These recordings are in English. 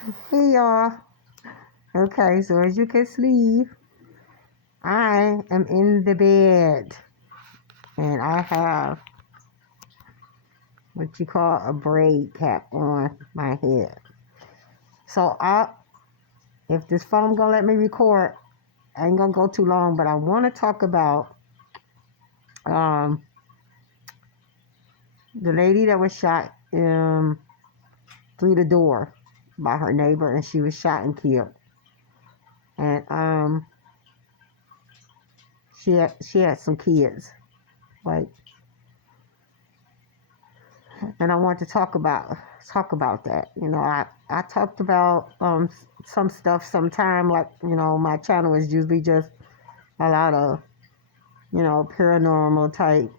Hey y'all. Okay, so as you can see, I am in the bed and I have what you call a braid cap on my head. So if this phone gonna let me record, I ain't gonna go too long, but I want to talk about um, the lady that was shot through the door by her neighbor, and she was shot and killed. And she had some kids, like, and I want to talk about that. I talked about some stuff sometime, like, my channel is usually just a lot of paranormal type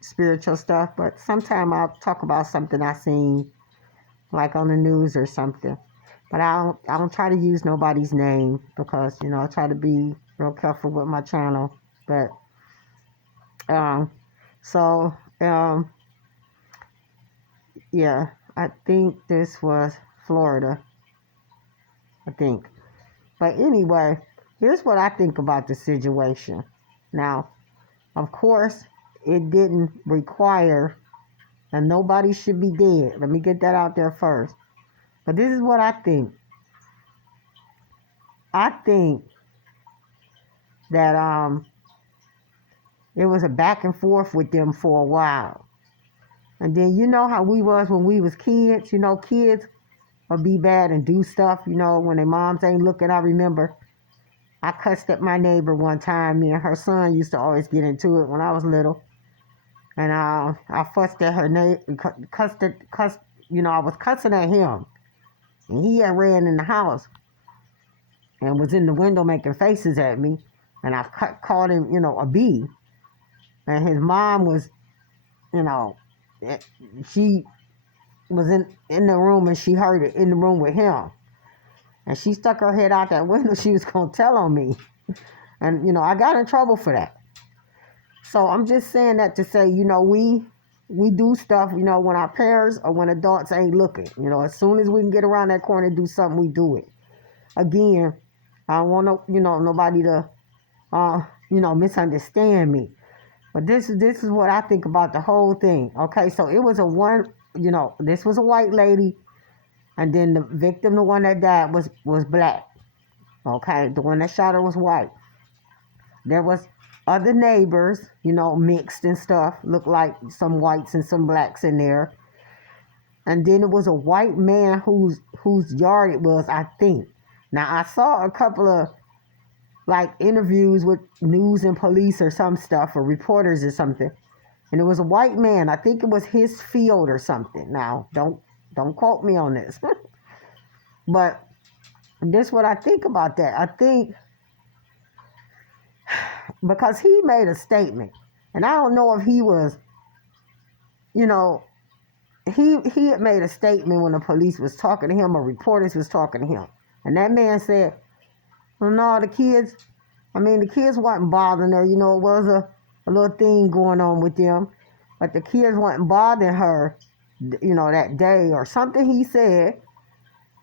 spiritual stuff, but sometime I'll talk about something I seen like on the news or something. But I don't try to use nobody's name because I try to be real careful with my channel. But um so yeah, I think this was Florida, I think. But anyway, here's what I think about the situation. Now, of course, it didn't require, and nobody should be dead. Let me get that out there first. But this is what I think. I think that it was a back and forth with them for a while. And then you know how we was when we was kids. Kids would be bad and do stuff, when their moms ain't looking. I remember I cussed at my neighbor one time. Me and her son used to always get into it when I was little. And I fussed at her neighbor, cussed, I was cussing at him. And he had ran in the house and was in the window making faces at me. And I called him, a B. And his mom was, you know, eh, she was in the room and she heard it in the room with him. And she stuck her head out that window. She was going to tell on me. And, I got in trouble for that. So I'm just saying that to say, we do stuff, when our parents or when adults ain't looking. As soon as we can get around that corner and do something, we do it. Again, I don't want nobody to, misunderstand me. But this is what I think about the whole thing. Okay, so it was this was a white lady, and then the victim, the one that died, was black. Okay, the one that shot her was white. There was other neighbors, mixed and stuff, looked like some whites and some blacks in there. And then it was a white man whose yard it was, I think. Now I saw a couple of like interviews with news and police or some stuff, or reporters or something. And it was a white man. I think it was his field or something. Now, don't quote me on this. But this is what I think about that. I think because he made a statement, and I don't know if he was, you know, he had made a statement when the police was talking to him or reporters was talking to him. And that man said, well, no, the kids wasn't bothering her. It was a little thing going on with them. But the kids wasn't bothering her, that day or something he said.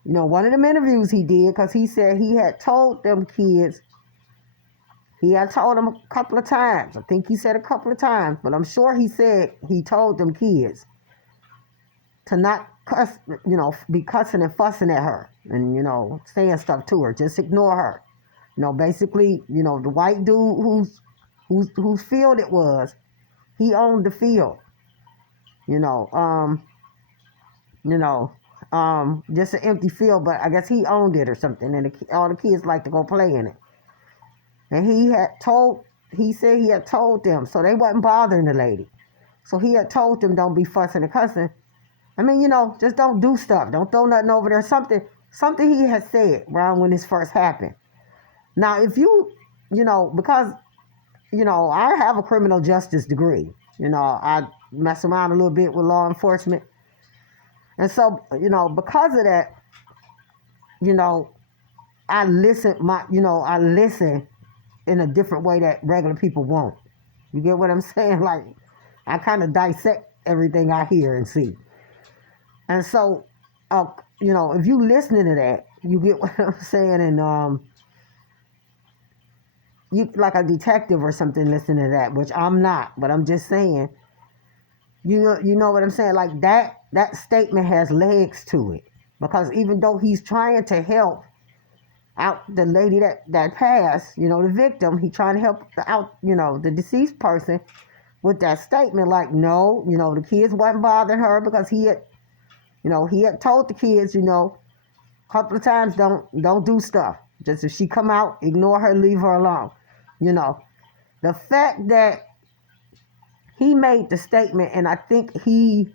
One of them interviews he did, because he said he had told them kids, he had told them a couple of times. I think he said a couple of times, but I'm sure he said he told them kids to not cuss, be cussing and fussing at her and, saying stuff to her. Just ignore her. Basically, the white dude whose field it was, he owned the field. You know, um, just an empty field, but I guess he owned it or something, and all the kids like to go play in it. And he said he had told them, so they wasn't bothering the lady. So he had told them, don't be fussing and cussing. Just don't do stuff. Don't throw nothing over there. Something he had said around when this first happened. Now, if because, I have a criminal justice degree. I mess around a little bit with law enforcement. And so, because of that, I listen in a different way that regular people won't. You get what I'm saying? Like, I kind of dissect everything I hear and see. And so, if you listening to that, you get what I'm saying, and you like a detective or something listening to that, which I'm not, but I'm just saying, you know what I'm saying? Like that statement has legs to it, because even though he's trying to help out the lady that passed, the victim, he trying to help out, the deceased person with that statement, like, no, the kids wasn't bothering her because he had told the kids, a couple of times, don't do stuff. Just if she come out, ignore her, leave her alone. The fact that he made the statement, and I think the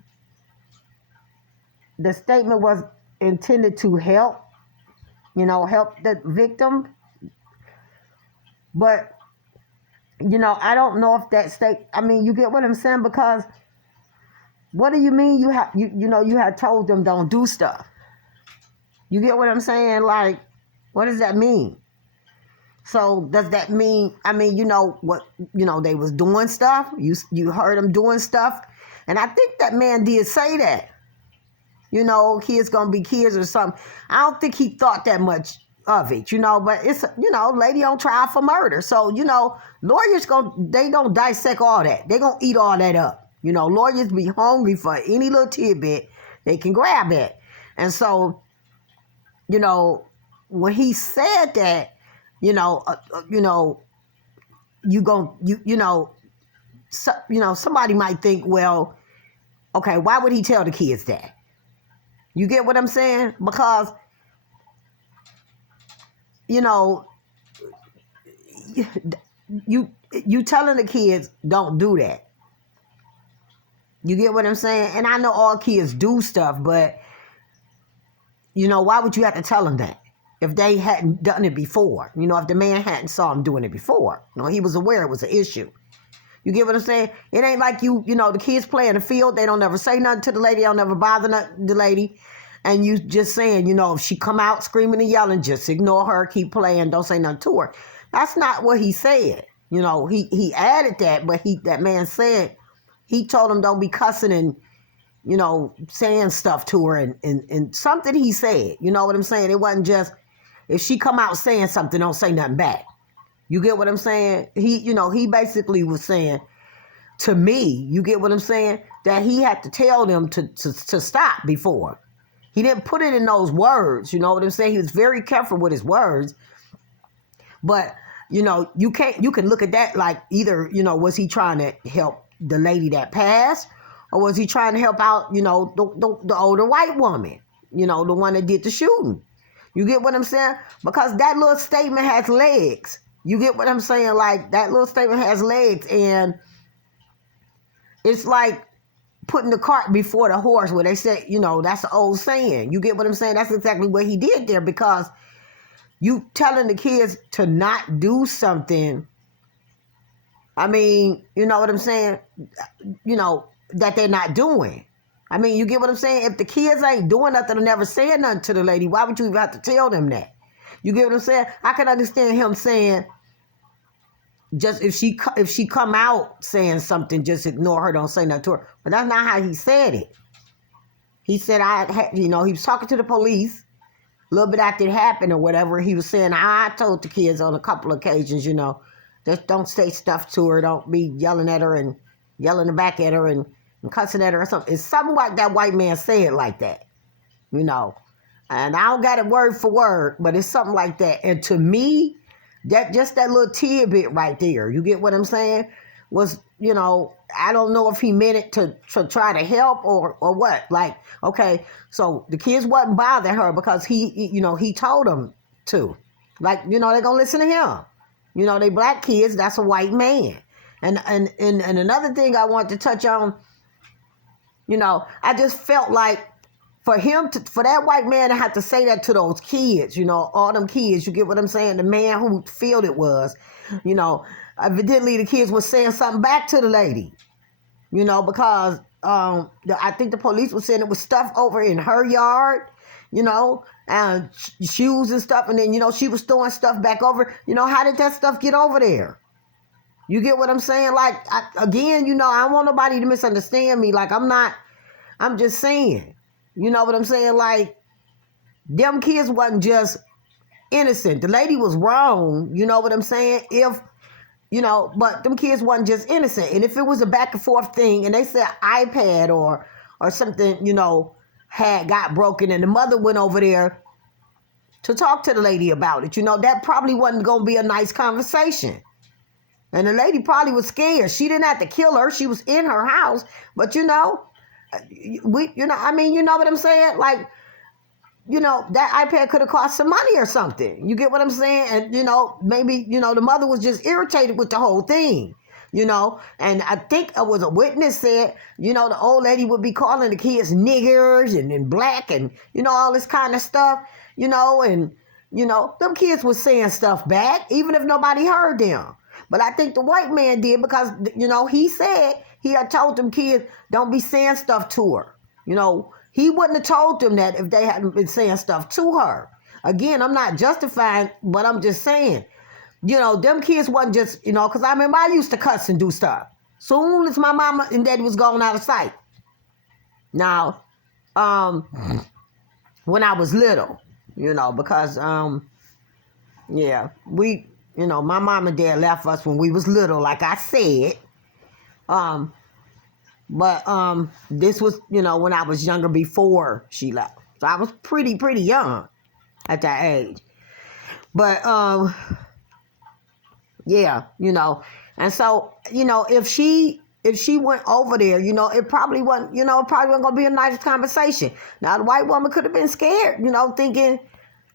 statement was intended to help, help the victim. But, I don't know if that you get what I'm saying? Because what do you mean you had told them don't do stuff? You get what I'm saying? Like, what does that mean? So does that mean, what, they was doing stuff? You heard them doing stuff? And I think that man did say that. Kids gonna be kids or something. I don't think he thought that much of it, but it's, lady on trial for murder. So, lawyers they gonna dissect all that. They gonna eat all that up. Lawyers be hungry for any little tidbit they can grab at. And so, when he said that, somebody might think, well, okay, why would he tell the kids that? You get what I'm saying? Because, you telling the kids don't do that. You get what I'm saying? And I know all kids do stuff, but, why would you have to tell them that if they hadn't done it before? If the man hadn't saw him doing it before. He was aware it was an issue. You get what I'm saying? It ain't like the kids play in the field. They don't never say nothing to the lady. They don't never bother the lady. And you just saying, if she come out screaming and yelling, just ignore her, keep playing, don't say nothing to her. That's not what he said. He added that, but that man said, he told him don't be cussing and, saying stuff to her and something he said. You know what I'm saying? It wasn't just, if she come out saying something, don't say nothing back. You get what I'm saying? He basically was saying to me, you get what I'm saying? That he had to tell them to stop before. He didn't put it in those words. You know what I'm saying? He was very careful with his words. But, you can look at that like either, was he trying to help the lady that passed, or was he trying to help out, the older white woman, the one that did the shooting? You get what I'm saying? Because that little statement has legs. You get what I'm saying? Like, that little statement has legs, and it's like putting the cart before the horse, where they say, that's an old saying. You get what I'm saying? That's exactly what he did there, because you telling the kids to not do something, you know what I'm saying? That they're not doing. You get what I'm saying? If the kids ain't doing nothing or never saying nothing to the lady, why would you even have to tell them that? You get what I'm saying? I can understand him saying, just if she come out saying something, just ignore her, don't say nothing to her. But that's not how he said it. He said, he was talking to the police a little bit after it happened or whatever. He was saying, I told the kids on a couple of occasions, just don't say stuff to her. Don't be yelling at her and yelling back at her and cussing at her or something. It's something like that white man said like that, And I don't got it word for word, but it's something like that. And to me, that little tidbit right there, you get what I'm saying, was, I don't know if he meant it to try to help or what. Like, okay, so the kids wasn't bothering her because he told them to. Like, they're going to listen to him. They black kids, that's a white man. And another thing I want to touch on, I just felt like for that white man to have to say that to those kids, all them kids, you get what I'm saying? The man who field it was, evidently the kids were saying something back to the lady, because I think the police was saying it was stuff over in her yard, and shoes and stuff. And then, she was throwing stuff back over. How did that stuff get over there? You get what I'm saying? Like, I don't want nobody to misunderstand me. Like, I'm just saying, you know what I'm saying? Like, them kids wasn't just innocent. The lady was wrong, you know what I'm saying? If, but them kids wasn't just innocent. And if it was a back and forth thing and they said iPad or something, had got broken and the mother went over there to talk to the lady about it, that probably wasn't going to be a nice conversation. And the lady probably was scared. She didn't have to kill her. She was in her house. But, you know what I'm saying? Like, that iPad could have cost some money or something. You get what I'm saying? And, maybe, the mother was just irritated with the whole thing, and I think it was a witness said, the old lady would be calling the kids niggers and black and, all this kind of stuff, and, them kids was saying stuff back, even if nobody heard them. But I think the white man did because, he said he had told them kids, don't be saying stuff to her, He wouldn't have told them that if they hadn't been saying stuff to her. Again, I'm not justifying, but I'm just saying, them kids wasn't just, because I remember I used to cuss and do stuff. Soon as my mama and daddy was gone out of sight. Now, when I was little, because, we, my mom and dad left us when we was little, like I said. But this was, when I was younger before she left. So I was pretty young at that age. But, and so, if she went over there, it probably wasn't going to be a nice conversation. Now, the white woman could have been scared, thinking,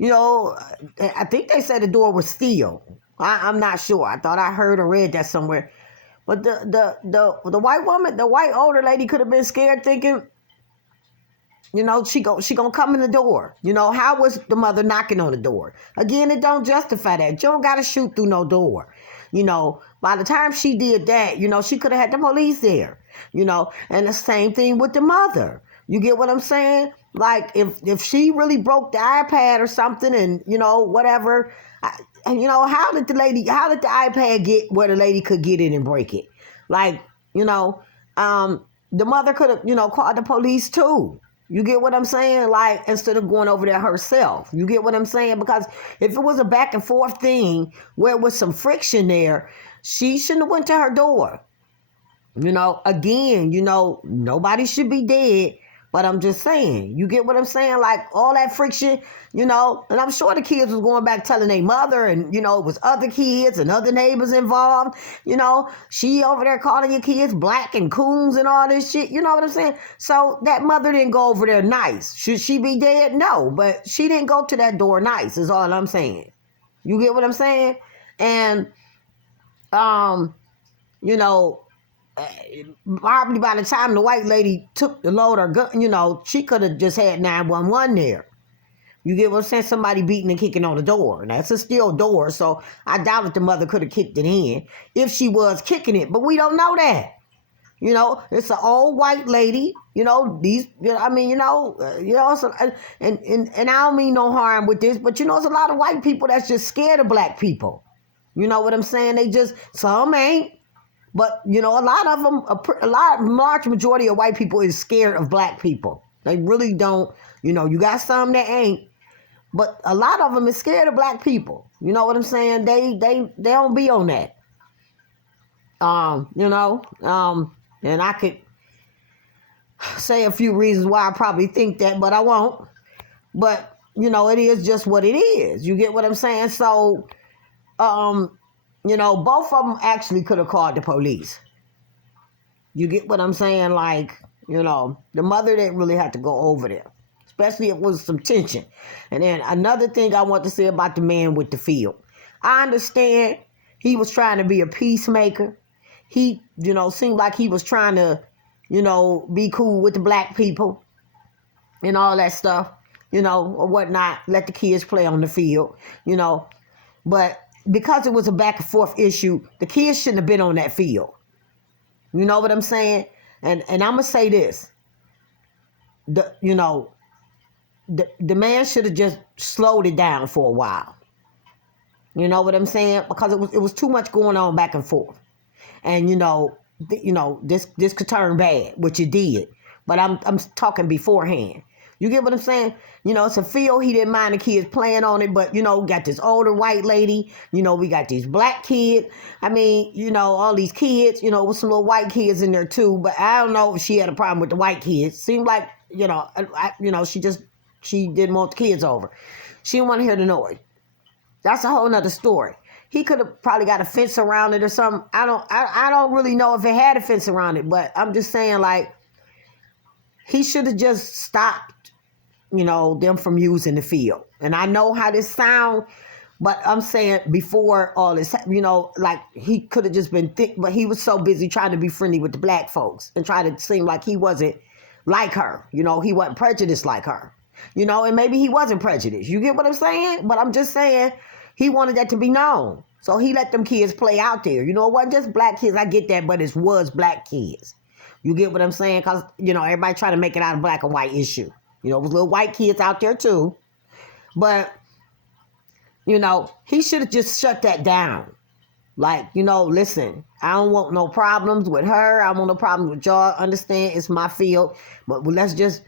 I think they said the door was sealed. I'm not sure. I thought I heard or read that somewhere. But the white woman, the white older lady could have been scared thinking, she gonna come in the door. How was the mother knocking on the door? Again, it don't justify that. You don't got to shoot through no door. By the time she did that, she could have had the police there, and the same thing with the mother. You get what I'm saying? Like if she really broke the iPad or something and, whatever, how did the iPad get where the lady could get it and break it? Like, the mother could have, called the police too. You get what I'm saying? Like, instead of going over there herself. You get what I'm saying? Because if it was a back and forth thing where it was some friction there, she shouldn't have went to her door. Again, nobody should be dead. But I'm just saying, you get what I'm saying? Like all that friction, and I'm sure the kids was going back telling their mother and, it was other kids and other neighbors involved. She over there calling your kids black and coons and all this shit. You know what I'm saying? So that mother didn't go over there nice. Should she be dead? No, but she didn't go to that door nice is all I'm saying. You get what I'm saying? And, probably by the time the white lady took the load or gun, she could have just had 911 there. You get what I'm saying? Somebody beating and kicking on the door. And that's a steel door, so I doubt that the mother could have kicked it in if she was kicking it. But we don't know that. It's an old white lady. These. So, and I don't mean no harm with this, but it's a lot of white people that's just scared of black people. You know what I'm saying? They just some ain't. But, a lot of them, large majority of white people is scared of black people. They really don't, you got some that ain't. But a lot of them is scared of black people. You know what I'm saying? They don't be on that. And I could say a few reasons why I probably think that, but I won't. But, it is just what it is. You get what I'm saying? So, both of them actually could have called the police. You get what I'm saying? Like, the mother didn't really have to go over there, especially if it was some tension. And then another thing I want to say about the man with the field. I understand he was trying to be a peacemaker. He, seemed like he was trying to, be cool with the black people and all that stuff, or whatnot. Let the kids play on the field, But because it was a back and forth issue, the kids shouldn't have been on that field. You know what I'm saying? And I'm going to say this. The man should have just slowed it down for a while. You know what I'm saying? Because it was too much going on back and forth. And, this could turn bad, which it did. But I'm talking beforehand. You get what I'm saying? You know, it's a field. He didn't mind the kids playing on it, but, you know, we got this older white lady. You know, we got these black kids. I mean, you know, all these kids, you know, with some little white kids in there too. But I don't know if she had a problem with the white kids. Seemed like, you know, she didn't want the kids over. She didn't want to hear the noise. That's a whole nother story. He could have probably got a fence around it or something. I don't really know if it had a fence around it, but I'm just saying, like, he should have just stopped, you know, them from using the field. And I know how this sound, but I'm saying before all this, you know, like he could have just been thick, but he was so busy trying to be friendly with the black folks and try to seem like he wasn't like her. You know, he wasn't prejudiced like her. You know, and maybe he wasn't prejudiced. You get what I'm saying? But I'm just saying he wanted that to be known. So he let them kids play out there. You know, it wasn't just black kids. I get that, but it was black kids. You get what I'm saying? Because, you know, everybody trying to make it out of black and white issue. You know, it was little white kids out there too. But, you know, he should have just shut that down. Like, you know, listen, I don't want no problems with her. I don't want no problems with y'all. Understand, it's my field. But let's just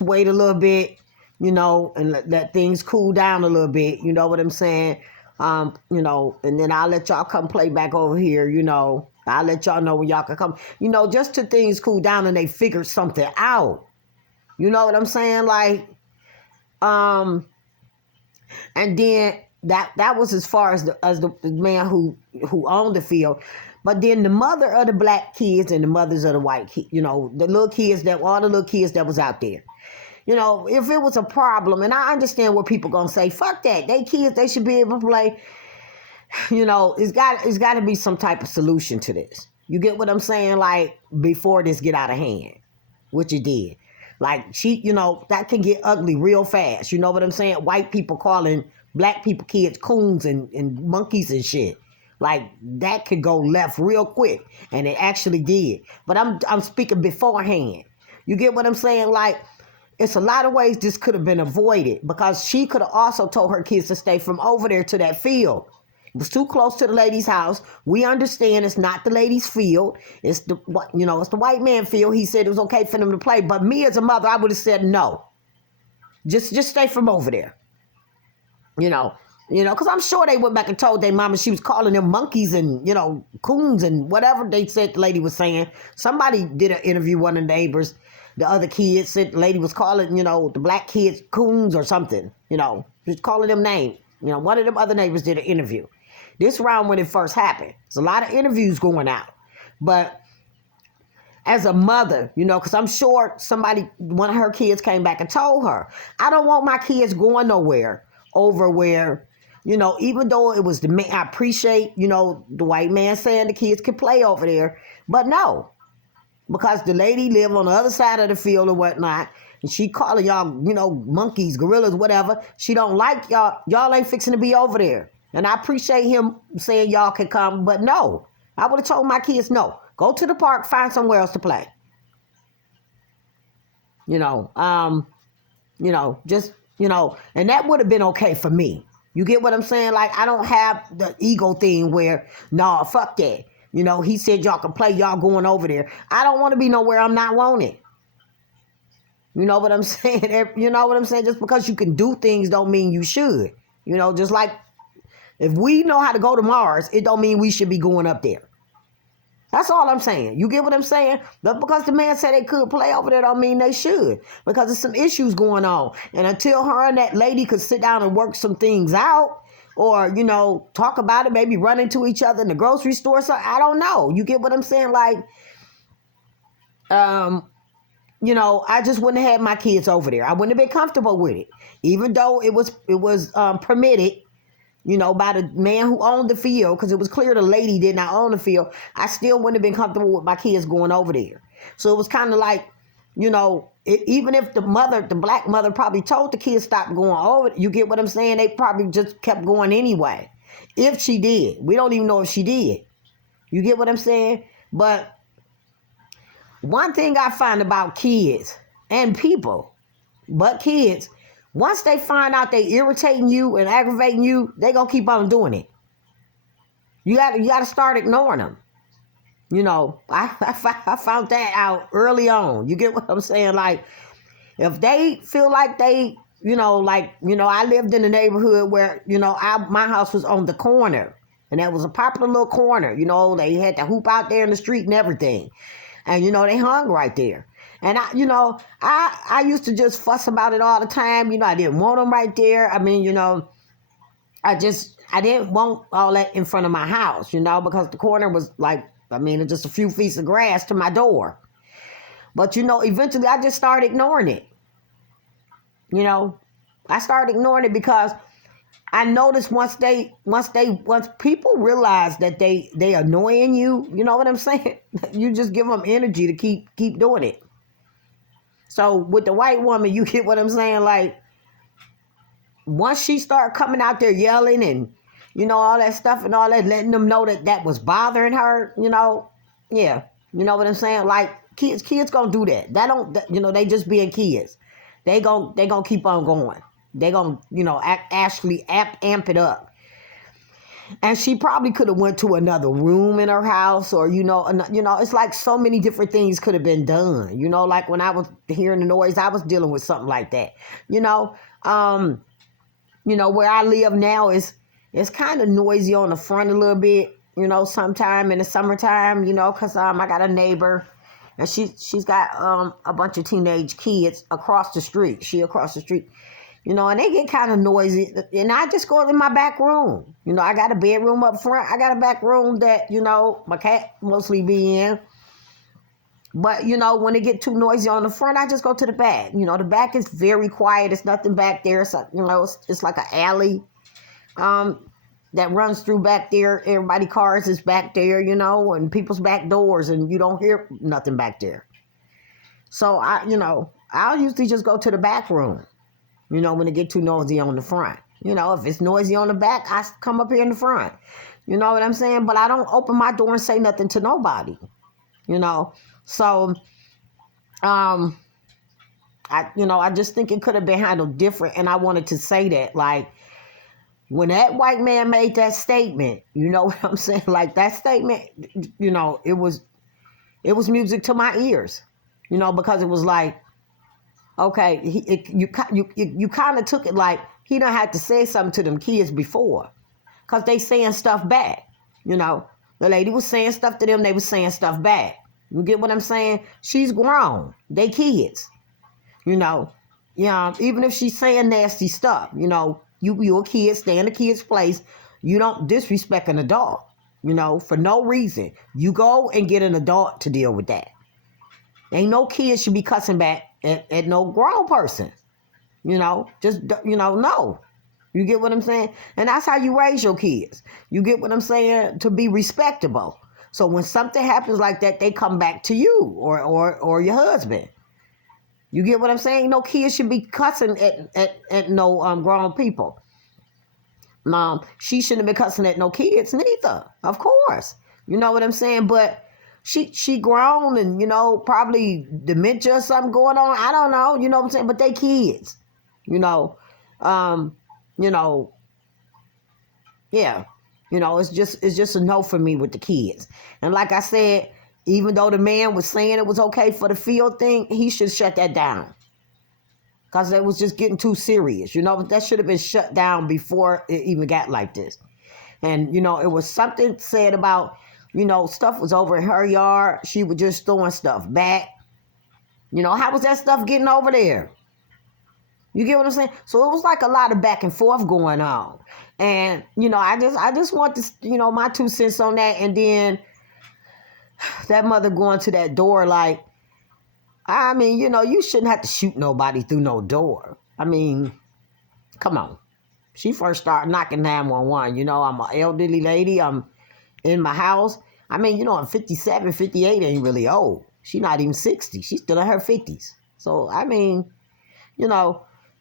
wait a little bit, you know, and let things cool down a little bit. You know what I'm saying? You know, and then I'll let y'all come play back over here, you know. I'll let y'all know when y'all can come. You know, just till things cool down and they figure something out. You know what I'm saying? Like, and then that was as far as the man who owned the field. But then the mother of the black kids and the mothers of the white kids, you know, all the little kids that was out there. You know, if it was a problem, and I understand what people gonna say, fuck that. They kids, they should be able to play. You know, it's got to be some type of solution to this. You get what I'm saying? Like, before this get out of hand, which it did. Like, you know, that can get ugly real fast. You know what I'm saying? White people calling black people kids coons and monkeys and shit. Like, that could go left real quick. And it actually did. But I'm speaking beforehand. You get what I'm saying? Like, it's a lot of ways this could have been avoided, because she could have also told her kids to stay from over there to that field. It was too close to the lady's house. We understand it's not the lady's field. It's the white man field. He said it was okay for them to play. But me as a mother, I would have said no. Just stay from over there. You know, because I'm sure they went back and told their mama she was calling them monkeys and, you know, coons and whatever they said the lady was saying. Somebody did an interview, one of the neighbors. The other kids said the lady was calling, you know, the black kids coons or something. You know, just calling them names. You know, one of them other neighbors did an interview. This round when it first happened. There's a lot of interviews going out. But as a mother, you know, because I'm sure one of her kids came back and told her, I don't want my kids going nowhere over where, you know, even though it was I appreciate, you know, the white man saying the kids can play over there. But no, because the lady lived on the other side of the field or whatnot. And she calling y'all, you know, monkeys, gorillas, whatever. She don't like y'all. Y'all ain't fixing to be over there. And I appreciate him saying y'all can come, but no. I would have told my kids, no. Go to the park, find somewhere else to play. You know, just, you know, and that would have been okay for me. You get what I'm saying? Like, I don't have the ego thing where, nah, fuck that. You know, he said y'all can play, y'all going over there. I don't want to be nowhere I'm not wanted. You know what I'm saying? You know what I'm saying? Just because you can do things don't mean you should. You know, just like, if we know how to go to Mars, it don't mean we should be going up there. That's all I'm saying. You get what I'm saying? But because the man said they could play over there don't mean they should. Because there's some issues going on. And until her and that lady could sit down and work some things out, or, you know, talk about it, maybe run into each other in the grocery store, so I don't know. You get what I'm saying? Like, you know, I just wouldn't have had my kids over there. I wouldn't have been comfortable with it. Even though it was permitted, you know, by the man who owned the field, because it was clear the lady did not own the field, I still wouldn't have been comfortable with my kids going over there. So it was kind of like, you know, even if the black mother probably told the kids stop going over, you get what I'm saying? They probably just kept going anyway. If she did. We don't even know if she did. You get what I'm saying? But one thing I find about kids and people, but kids, once they find out they irritating you and aggravating you, they gonna keep on doing it. You gotta start ignoring them. You know, I found that out early on. You get what I'm saying? Like, If they feel like they, I lived in a neighborhood where, my house was on the corner. And that was a popular little corner. They had to hoop out there in the street and everything. And, they hung right there. And, I used to just fuss about it all the time. I didn't want them right there. I mean, I didn't want all that in front of my house, because the corner was like, just a few feet of grass to my door. But, eventually I just started ignoring it. I started ignoring it because I noticed once people realize that they annoying you, you know what I'm saying? You just give them energy to keep doing it. So with the white woman, you get what I'm saying? Like, once she start coming out there yelling and, all that stuff and all that, letting them know that was bothering her, yeah. You know what I'm saying? Like, kids gonna do that. They just being kids. They gonna keep on going. They gonna, actually amp it up. And she probably could have went to another room in her house, or, it's like so many different things could have been done. Like when I was hearing the noise, I was dealing with something like that. Where I live now it's kind of noisy on the front a little bit, sometime in the summertime, because I got a neighbor. And she's got a bunch of teenage kids across the street. She across the street, and they get kind of noisy. And I just go in my back room. I got a bedroom up front. I got a back room that, my cat mostly be in. But, when it get too noisy on the front, I just go to the back. The back is very quiet. It's nothing back there. It's like an alley that runs through back there. Everybody's cars is back there, and people's back doors, and you don't hear nothing back there. So I'll usually just go to the back room, when it get too noisy on the front. If it's noisy on the back, I come up here in the front. You know what I'm saying? But I don't open my door and say nothing to nobody, So, I just think it could have been handled different. And I wanted to say that, like, when that white man made that statement, you know what I'm saying? Like, that statement, it was music to my ears, because it was like, okay, you kind of took it like he done had to say something to them kids before, because they saying stuff back, the lady was saying stuff to them, they was saying stuff back. You get what I'm saying? She's grown. They kids, even if she's saying nasty stuff, you're a kid, stay in a kid's place. You don't disrespect an adult, for no reason. You go and get an adult to deal with that. Ain't no kid should be cussing back at no grown person, no. You get what I'm saying? And that's how you raise your kids. You get what I'm saying? To be respectable. So when something happens like that, they come back to you or your husband. You get what I'm saying? No kids should be cussing at no grown people. Mom, she shouldn't have been cussing at no kids neither. Of course. You know what I'm saying? But she grown and, probably dementia or something going on. I don't know. You know what I'm saying? But they kids. Yeah. It's just a no for me with the kids. And like I said, even though the man was saying it was okay for the field thing, he should shut that down. Because it was just getting too serious. That should have been shut down before it even got like this. And, it was something said about, stuff was over in her yard. She was just throwing stuff back. How was that stuff getting over there? You get what I'm saying? So it was like a lot of back and forth going on. And, I just want to, my 2 cents on that. And then that mother going to that door like, you shouldn't have to shoot nobody through no door. Come on. She first started knocking 911. I'm an elderly lady. I'm in my house. I'm 57, 58 ain't really old. She's not even 60. She's still in her 50s. So,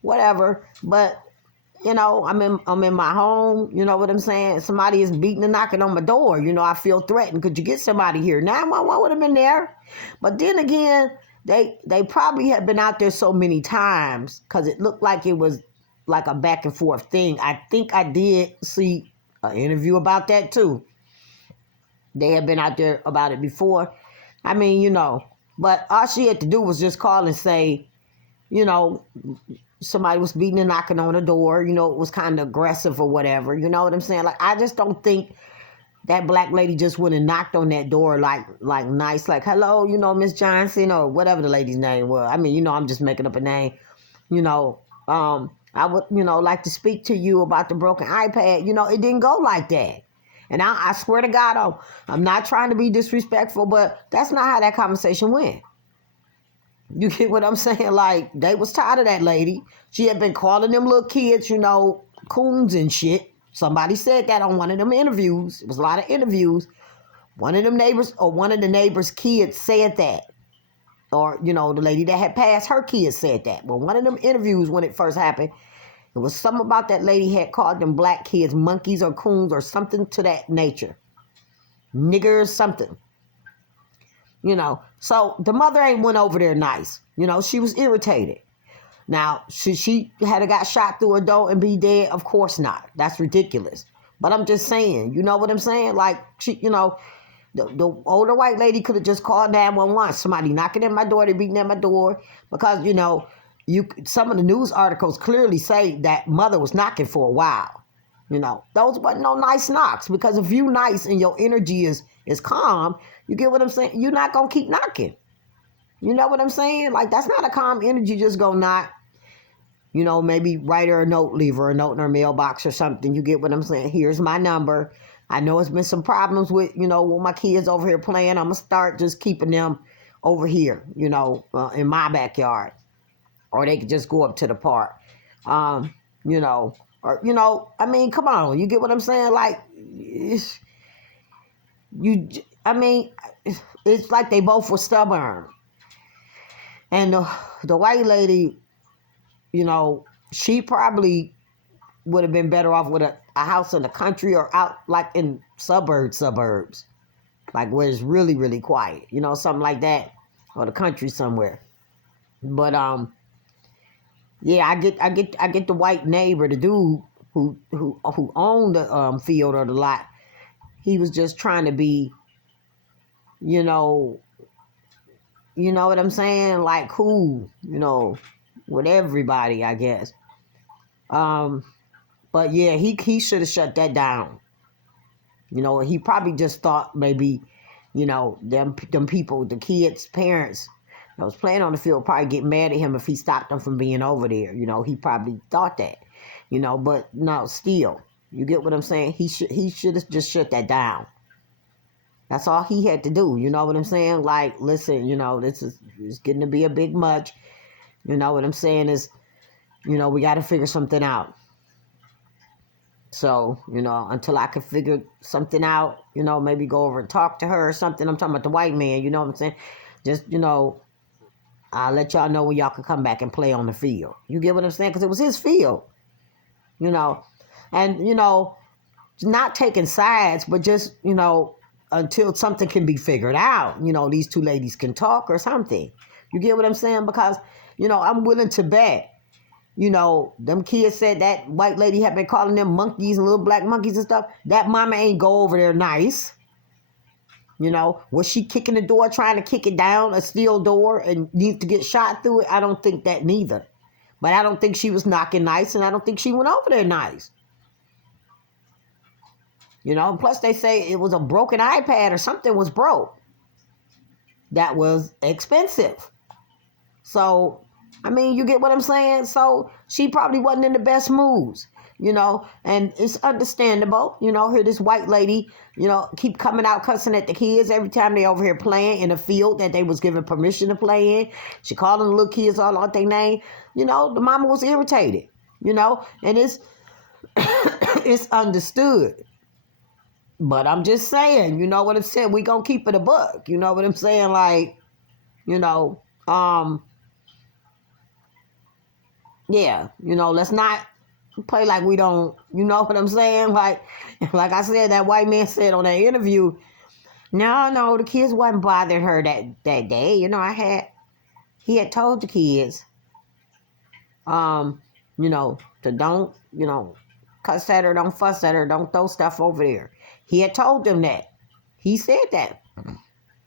whatever. But, I'm in my home. You know what I'm saying? Somebody is beating and knocking on my door. I feel threatened. Could you get somebody here? 911 would have been there. But then again, they probably had been out there so many times because it looked like it was like a back and forth thing. I think I did see an interview about that too. They had been out there about it before. But all she had to do was just call and say, you know, somebody was beating and knocking on the door, you know, it was kind of aggressive or whatever. You know what I'm saying? Like, I just don't think that black lady just went and knocked on that door like nice, like, hello, you know, Miss Johnson, or whatever the lady's name was. I mean, you know, I'm just making up a name. You know, I would, you know, like to speak to you about the broken iPad. You know, it didn't go like that. And I swear to God, I'm not trying to be disrespectful, but that's not how that conversation went. You get what I'm saying? Like, they was tired of that lady. She had been calling them little kids, you know, coons and shit. Somebody said that on one of them interviews. It was a lot of interviews. One of them neighbors, or one of the neighbors' kids said that. Or, you know, the lady that had passed, her kids said that. But one of them interviews when it first happened, it was something about that lady had called them black kids monkeys or coons or something to that nature. Niggers, something. You know, so the mother ain't went over there nice. You know, she was irritated. Now, should she had got shot through a door and be dead? Of course not. That's ridiculous. But I'm just saying, you know what I'm saying? Like, she, you know, the older white lady could have just called 911. Somebody knocking at my door, they beating at my door. Because, you know, some of the news articles clearly say that mother was knocking for a while. You know, those wasn't no nice knocks. Because if you nice and your energy is calm, you get what I'm saying? You're not going to keep knocking. You know what I'm saying? Like, that's not a calm energy, just go knock. You know, maybe write her a note, leave her a note in her mailbox or something. You get what I'm saying? Here's my number. I know it's been some problems with, you know, with my kids over here playing. I'm going to start just keeping them over here, you know, in my backyard. Or they could just go up to the park. You know, or, you know, I mean, come on. You get what I'm saying? Like, I mean, it's like they both were stubborn. And the white lady, you know, she probably would have been better off with a house in the country or out like in suburbs, like where it's really, really quiet, you know, something like that, or the country somewhere. But yeah, I get the white neighbor, the dude who owned the field or the lot. He was just trying to be, you know what I'm saying, like cool, you know, with everybody, I guess. But yeah, he should have shut that down. You know, he probably just thought maybe, you know, them people, the kids' parents that was playing on the field probably get mad at him if he stopped them from being over there. You know, he probably thought that. You know, but no, still, you get what I'm saying? He should have just shut that down. That's all he had to do. You know what I'm saying? Like, listen, you know, it's getting to be a big much. You know what I'm saying is, you know, we got to figure something out. So, you know, until I can figure something out, you know, maybe go over and talk to her or something. I'm talking about the white man, you know what I'm saying? Just, you know, I'll let y'all know when y'all can come back and play on the field. You get what I'm saying? Because it was his field, you know. And, you know, not taking sides, but just, you know, until something can be figured out, you know, these two ladies can talk or something. You get what I'm saying? Because, you know, I'm willing to bet, you know, them kids said that white lady had been calling them monkeys and little black monkeys and stuff. That mama ain't go over there nice. You know, was she kicking the door, trying to kick it down, a steel door, and need to get shot through it? I don't think that neither. But I don't think she was knocking nice, and I don't think she went over there nice. You know, and plus they say it was a broken iPad or something was broke. That was expensive. So, I mean, you get what I'm saying? So she probably wasn't in the best moods, you know, and it's understandable, you know, hear this white lady, you know, keep coming out cussing at the kids every time they over here playing in a field that they was given permission to play in. She calling the little kids all out their name. You know, the mama was irritated, you know, and it's it's understood. But I'm just saying, you know what I'm saying? We gonna keep it a buck. You know what I'm saying? Like, you know, yeah, you know, let's not play like we don't, you know what I'm saying? Like I said, that white man said on that interview, no, the kids wasn't bothering her that day. You know, he had told the kids, you know, to don't, you know, cuss at her, don't fuss at her, don't throw stuff over there. He had told them that. He said that.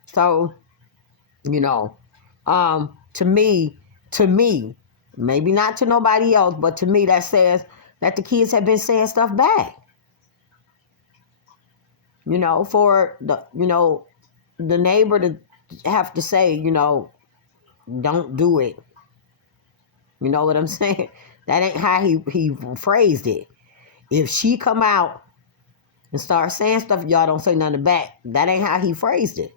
So, you know, to me, Maybe not to nobody else, but to me that says that the kids have been saying stuff back. For the neighbor to have to say, don't do it. You know what I'm saying? That ain't how he phrased it. If she come out and start saying stuff, y'all don't say nothing back. That ain't how he phrased it.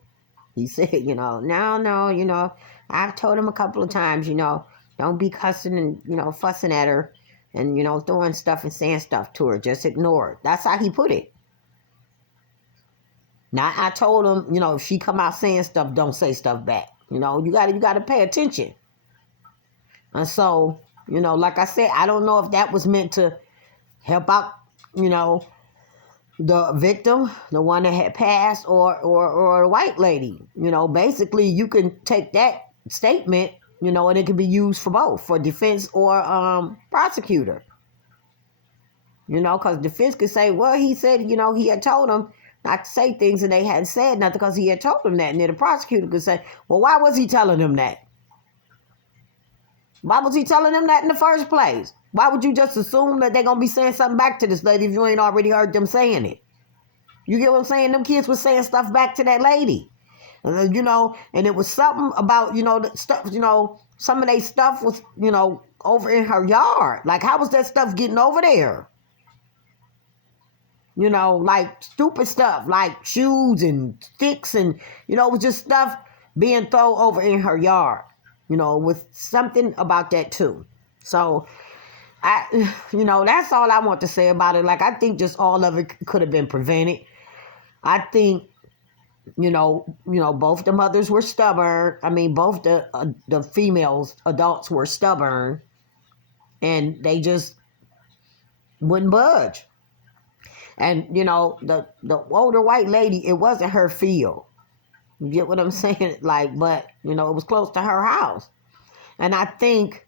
He said, no, I've told him a couple of times, don't be cussing and, fussing at her and, throwing stuff and saying stuff to her. Just ignore it. That's how he put it. Now, I told him, if she come out saying stuff, don't say stuff back. You gotta pay attention. And so, like I said, I don't know if that was meant to help out, the victim, the one that had passed, or a white lady. Basically, you can take that statement, and it can be used for both, for defense or prosecutor. Because defense could say, well, he said, he had told him not to say things and they hadn't said nothing because he had told them that. And then the prosecutor could say, well, why was he telling them that? Why was he telling them that in the first place? Why would you just assume that they're going to be saying something back to this lady if you ain't already heard them saying it? You get what I'm saying? Them kids were saying stuff back to that lady. And it was something about, the stuff, some of their stuff was, over in her yard. Like, how was that stuff getting over there? Like stupid stuff, like shoes and sticks and, it was just stuff being thrown over in her yard, with something about that too. So, that's all I want to say about it. Like, I think just all of it could have been prevented. I think, both the mothers were stubborn. I mean, both the females, adults were stubborn and they just wouldn't budge. And, the older white lady, it wasn't her field. You get what I'm saying? Like, but, it was close to her house. And I think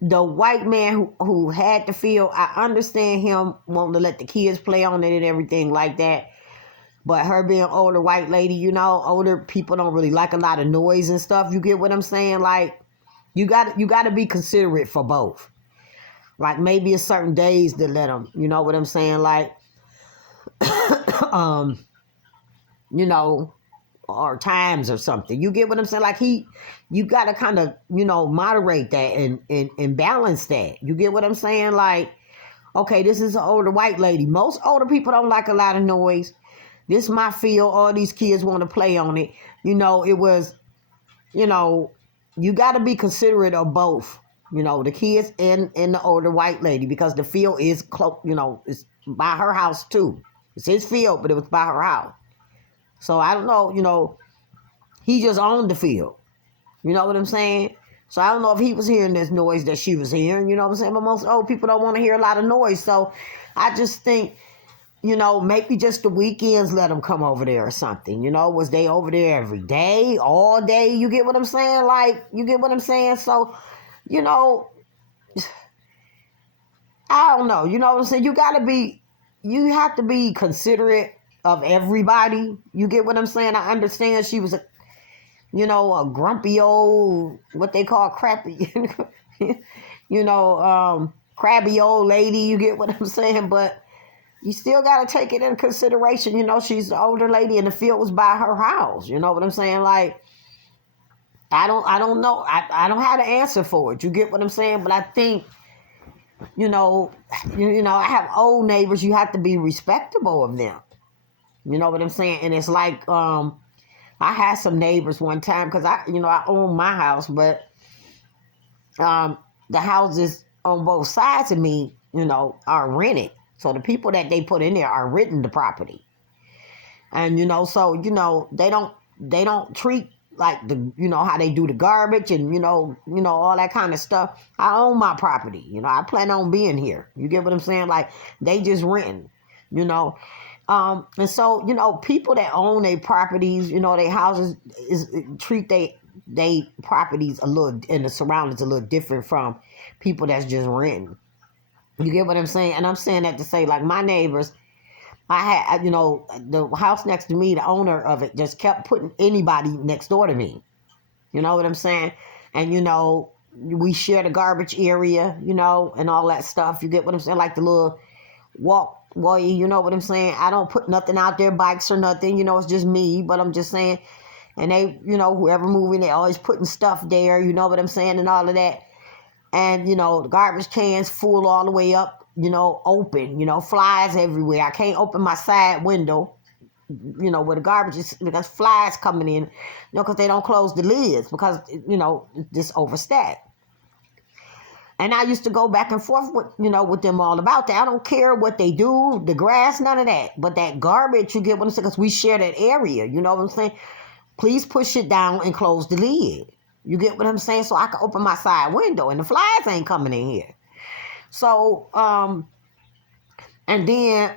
the white man who had the field, I understand him wanting to let the kids play on it and everything like that. But her being older white lady, older people don't really like a lot of noise and stuff. You get what I'm saying? Like, you got to be considerate for both. Like, maybe it's certain days to let them, you know what I'm saying? Like, or times or something. You get what I'm saying? Like, you got to kind of, moderate that and balance that. You get what I'm saying? Like, okay, this is an older white lady. Most older people don't like a lot of noise. This is my field. All these kids want to play on it. It was, you got to be considerate of both. The kids and the older white lady, because the field is close, it's by her house too. It's his field, but it was by her house. So I don't know, he just owned the field. You know what I'm saying? So I don't know if he was hearing this noise that she was hearing, you know what I'm saying? But most old people don't want to hear a lot of noise. So I just think, maybe just the weekends let them come over there or something. Was they over there every day, all day? You get what I'm saying? Like, you get what I'm saying? So, I don't know. You know what I'm saying? You have to be considerate of everybody. You get what I'm saying? I understand she was a grumpy old, what they call crappy, crabby old lady. You get what I'm saying? But you still got to take it in consideration. She's the older lady and the field was by her house. You know what I'm saying? Like, I don't know. I don't have the answer for it. You get what I'm saying? But I think, I have old neighbors. You have to be respectable of them. You know what I'm saying? And it's like, I had some neighbors one time because I own my house, but the houses on both sides of me, are rented. So the people that they put in there are renting the property. And, so, they don't treat like how they do the garbage and, all that kind of stuff. I own my property. I plan on being here. You get what I'm saying? Like, they just renting, and so, people that own their properties, their houses treat they properties a little, and the surroundings a little different from people that's just renting. You get what I'm saying? And I'm saying that to say, like, my neighbors, I had, the house next to me, the owner of it just kept putting anybody next door to me. You know what I'm saying? And, we share the garbage area, and all that stuff. You get what I'm saying? Like the little walkway, you know what I'm saying? I don't put nothing out there, bikes or nothing, it's just me, but I'm just saying. And they, whoever moving, they always putting stuff there, you know what I'm saying, and all of that. And, the garbage cans full all the way up, open, flies everywhere. I can't open my side window, where the garbage is, because flies coming in, because they don't close the lids because, it's just overstacked. And I used to go back and forth with them all about that. I don't care what they do, the grass, none of that. But that garbage, you get what I'm saying, because we share that area, you know what I'm saying? Please push it down and close the lid. You get what I'm saying? So I can open my side window and the flies ain't coming in here. So, and then,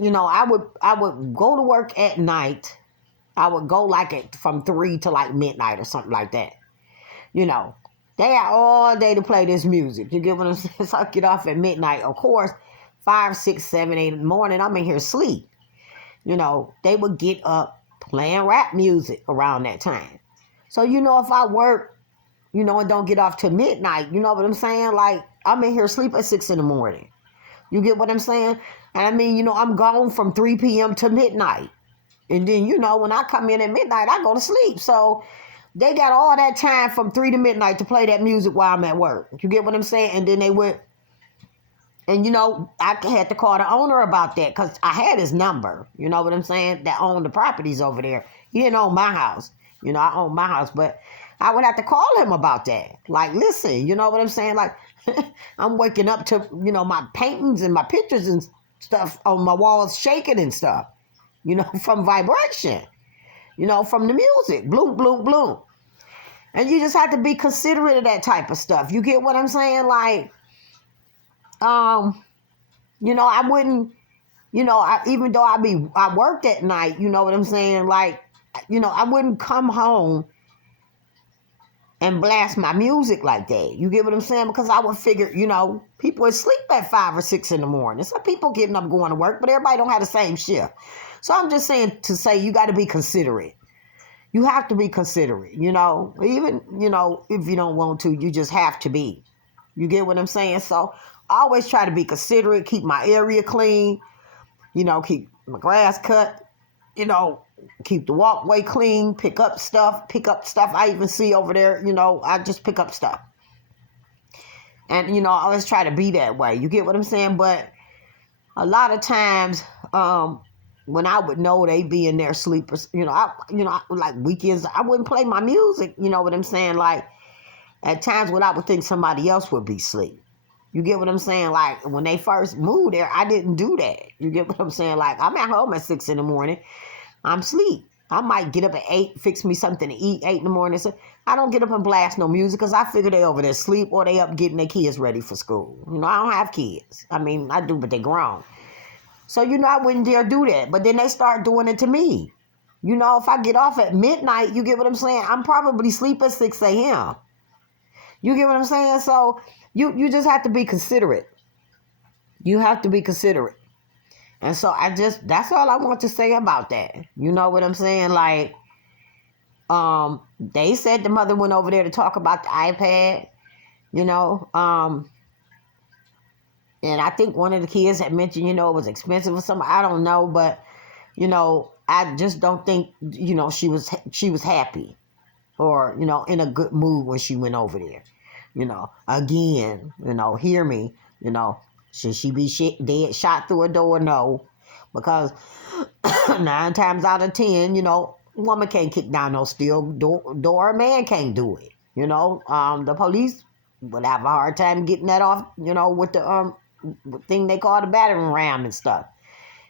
I would go to work at night. I would go from 3 to midnight or something like that. They had all day to play this music. You get what I'm saying? So I get off at midnight. Of course, 5, 6, 7, 8 in the morning, I'm in here asleep. They would get up playing rap music around that time. So, if I work, and don't get off till midnight, you know what I'm saying? I'm in here asleep at 6 in the morning. You get what I'm saying? And I mean, I'm gone from 3 p.m. to midnight. And then, when I come in at midnight, I go to sleep. So they got all that time from 3 to midnight to play that music while I'm at work. You get what I'm saying? And then they would, and I had to call the owner about that because I had his number. You know what I'm saying? That owned the properties over there. He didn't own my house. I own my house, but I would have to call him about that. Listen, you know what I'm saying? I'm waking up to, my paintings and my pictures and stuff on my walls shaking and stuff, from vibration, from the music, bloom, bloom, bloom. And you just have to be considerate of that type of stuff. You get what I'm saying? I wouldn't, even though I worked at night, you know what I'm saying? I wouldn't come home and blast my music like that. You get what I'm saying? Because I would figure, people asleep at 5 or 6 in the morning. Some people getting up going to work, but everybody don't have the same shift. So I'm just saying to say you got to be considerate. You have to be considerate, even, if you don't want to, you just have to be. You get what I'm saying? So I always try to be considerate, keep my area clean, keep my grass cut, keep the walkway clean, pick up stuff I even see over there, I just pick up stuff. And, I always try to be that way. You get what I'm saying? But a lot of times, when I would know they be in their sleepers, like weekends, I wouldn't play my music, you know what I'm saying? At times when I would think somebody else would be asleep. You get what I'm saying? When they first moved there, I didn't do that. You get what I'm saying? I'm at home at 6 in the morning. I'm asleep. I might get up at 8, fix me something to eat, 8 in the morning. So I don't get up and blast no music because I figure they over there asleep or they up getting their kids ready for school. I don't have kids. I mean, I do, but they grown. So, I wouldn't dare do that. But then they start doing it to me. If I get off at midnight, you get what I'm saying? I'm probably asleep at 6 a.m. You get what I'm saying? So you just have to be considerate. You have to be considerate. And so that's all I want to say about that. You know what I'm saying? They said the mother went over there to talk about the iPad, and I think one of the kids had mentioned, it was expensive or something. I don't know, but, I just don't think, she was happy or, in a good mood when she went over there. Again, hear me, should she be dead shot through a door? No, because 9 times out of 10, woman can't kick down no steel door. A man can't do it. The police would have a hard time getting that off, with the thing they call the battering ram and stuff,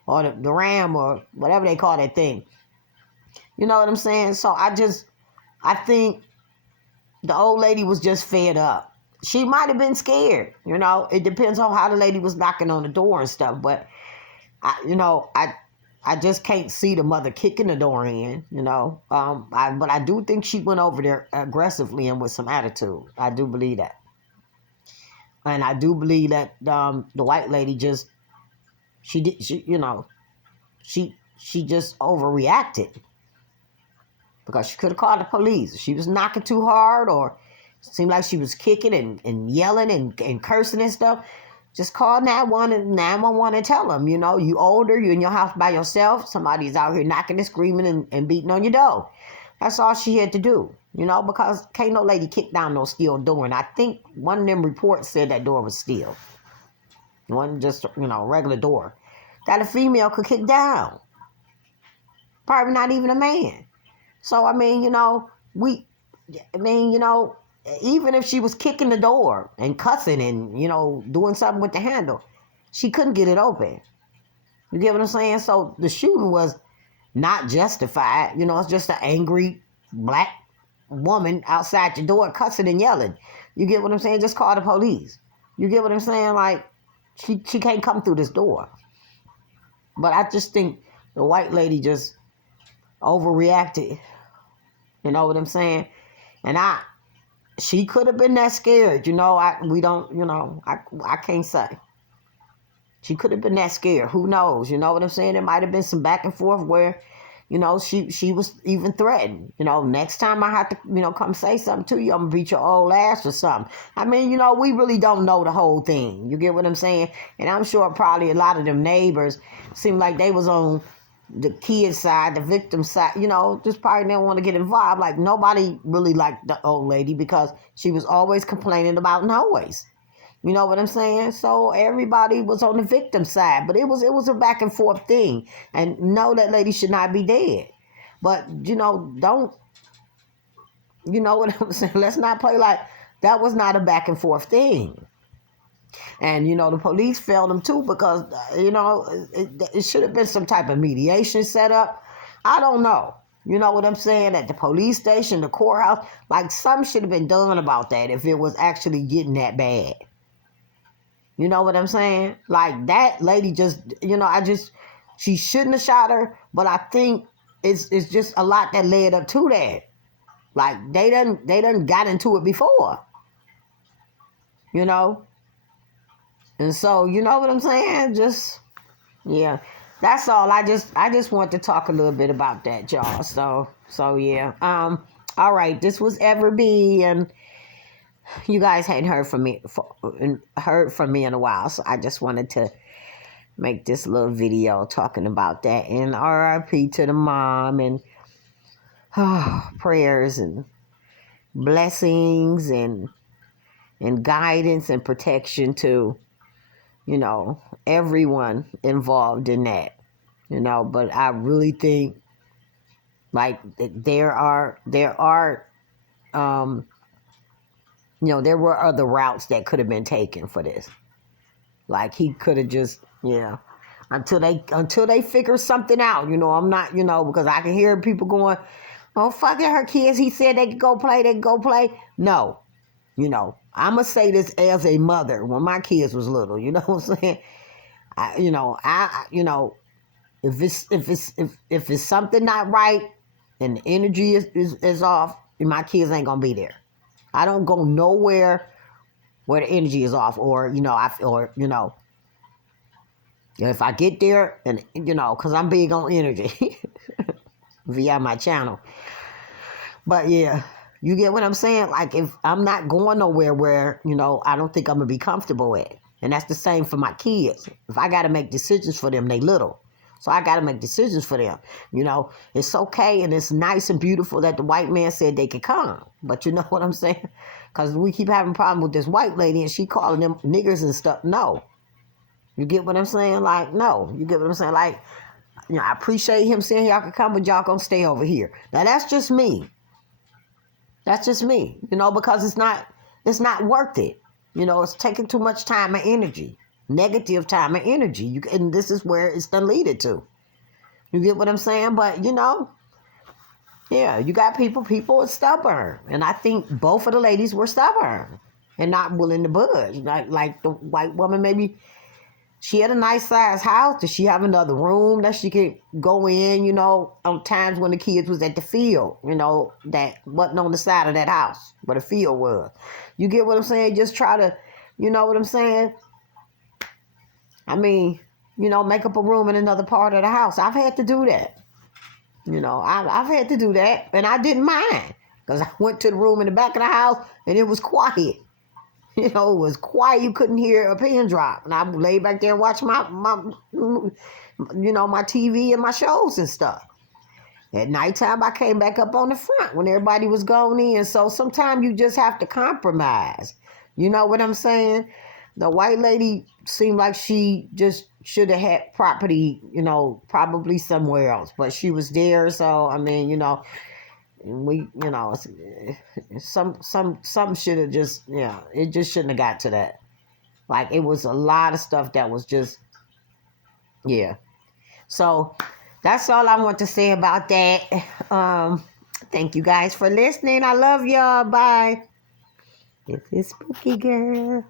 or the ram or whatever they call that thing. You know what I'm saying? So I think the old lady was just fed up. She might have been scared, It depends on how the lady was knocking on the door and stuff. But, I just can't see the mother kicking the door in, but I do think she went over there aggressively and with some attitude. I do believe that. And I do believe that the white lady she just overreacted. Because she could have called the police. She was knocking too hard or seemed like she was kicking and yelling and cursing and stuff, just call 911 and tell them, you know, you older, you in your house by yourself, somebody's out here knocking and screaming and beating on your door. That's all she had to do, you know, because can't no lady kick down no steel door. And I think one of them reports said that door was steel. It wasn't just, you know, regular door that a female could kick down. Probably not even a man. So, I mean, you know, even if she was kicking the door and cussing and, you know, doing something with the handle, she couldn't get it open. You get what I'm saying? So the shooting was not justified. You know, it's just an angry black woman outside your door cussing and yelling. You get what I'm saying? Just call the police. You get what I'm saying? Like, she can't come through this door. But I just think the white lady just overreacted. You know what I'm saying? And she could have been that scared, you know. I can't say. She could have been that scared. Who knows? You know what I'm saying? There might have been some back and forth where, you know, she was even threatened. You know, next time I have to, you know, come say something to you, I'm gonna beat your old ass or something. I mean, you know, we really don't know the whole thing. You get what I'm saying? And I'm sure probably a lot of them neighbors seemed like they was on the kid side, the victim side, you know, just probably didn't want to get involved. Like, nobody really liked the old lady because she was always complaining about noise. You know what I'm saying? So everybody was on the victim side, but it was a back and forth thing. And no, that lady should not be dead. But, you know, you know what I'm saying? Let's not play like that was not a back and forth thing. And, you know, the police failed them too because, you know, it should have been some type of mediation set up. I don't know. You know what I'm saying? At the police station, the courthouse, like something should have been done about that if it was actually getting that bad. You know what I'm saying? Like that lady just, you know, she shouldn't have shot her, but I think it's just a lot that led up to that. Like they done got into it before. You know? And so, you know what I'm saying? Just, yeah, that's all. I just want to talk a little bit about that, y'all. So yeah. All right. This was Everbee, and you guys hadn't heard from me in a while, so I just wanted to make this little video talking about that. And RIP to the mom, and prayers and blessings and guidance and protection to, you know, everyone involved in that, you know. But I really think, like, there are, you know, there were other routes that could have been taken for this. Like, he could have just, yeah, until they figure something out, you know. I'm not, you know, because I can hear people going, oh, fuck it, her kids, he said they could go play. No, you know, I'm going to say this as a mother when my kids was little, you know what I'm saying? You know, if it's something not right and the energy is off, my kids ain't going to be there. I don't go nowhere where the energy is off, or, you know, if I get there and, you know, because I'm big on energy via my channel. But yeah, you get what I'm saying? Like, if I'm not going nowhere where, you know, I don't think I'm going to be comfortable at. And that's the same for my kids. If I got to make decisions for them, they little. So I got to make decisions for them. You know, it's okay and it's nice and beautiful that the white man said they could come. But you know what I'm saying? Because we keep having a problem with this white lady and she calling them niggers and stuff. No. You get what I'm saying? Like, no. You get what I'm saying? Like, you know, I appreciate him saying y'all can come, but y'all gonna stay over here. Now, that's just me. That's just me. You know, because it's not worth it. You know, it's taking too much time and energy. Negative time and energy. And this is where it's done leaded to. You get what I'm saying? But, you know, yeah, you got people are stubborn. And I think both of the ladies were stubborn and not willing to budge. Like the white woman, maybe she had a nice size house. Did she have another room that she could go in, you know, on times when the kids was at the field, you know, that wasn't on the side of that house where the field was. You get what I'm saying? Just try to, you know what I'm saying? I mean, you know, make up a room in another part of the house. I've had to do that. You know, I've had to do that, and I didn't mind. Because I went to the room in the back of the house and it was quiet. You know, it was quiet. You couldn't hear a pin drop. And I lay back there and watch my my TV and my shows and stuff. At nighttime, I came back up on the front when everybody was going in. So sometimes you just have to compromise. You know what I'm saying? The white lady seemed like she just should have had property, probably somewhere else. But she was there. So, I mean, we, some should have just, it just shouldn't have got to that. Like, it was a lot of stuff that was just, yeah. So that's all I want to say about that. Thank you guys for listening. I love y'all. Bye. It's Spooky Girl.